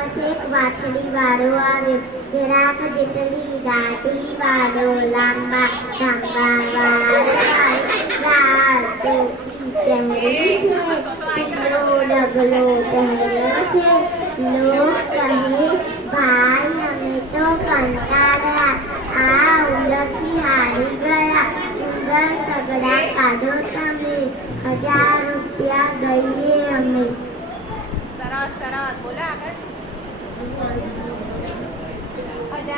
દિવસ એક વાછડી વાળો આવ્યો. જરાક જેટલી દાઢી વાળો, લાંબા લાંબા વાળ, લાલ ટોપી પહેરી છે, પીળો ડગલો પહેર્યો છે. લોક કહે, ભાઈ અમે તો કંટાળ્યા, આ ઉંદરથી હારી ગયા. ઉંદર સગડા કાઢો તમે, 1000 રૂપિયા દઈએ અમે. સરસ સરસ, બોલો આગળ. 1000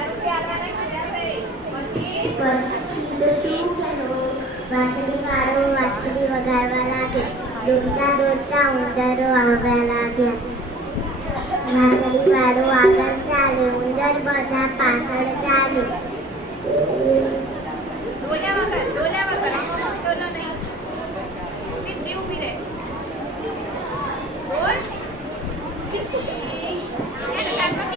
રૂપિયા આપવાના. પછી તો શું કરવું? વાછડી વાળો વાછડી વગાડવા લાગે. દોડતા દોડતા ઉંદરો આવવા લાગ્યા. વાછડી વાળો આગળ ચાલે, ઉંદર બધા પાછળ ચાલે.